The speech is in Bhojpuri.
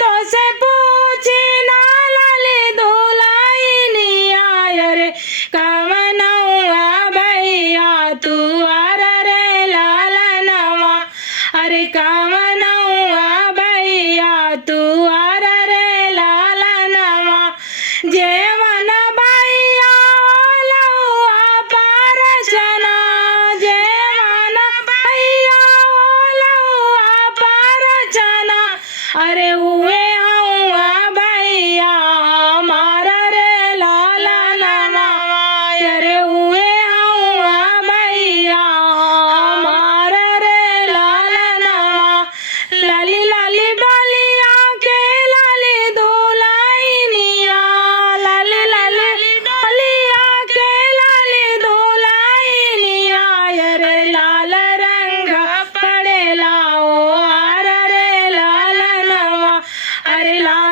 तो से पूछी ना लाली दुलाइनिया रे कवनवा भैया तू आर रे लालनवा अरे कवनवा भैया तू आर रे लालनवा जेवन भैया लौआ परचना जेवन भैया लौआ परचना अरे उहे हौआ भैया हमारा रे लालनवा अरे उहे हौआ भैया हमारा रे लालनवा लाली लाली डोलिया के लाली दुलाइनिया लाली लाली डोलिया के लाली दुलाइनिया अरे लाल रंग पड़ेला ओ आर रे लालनवा अरे लाल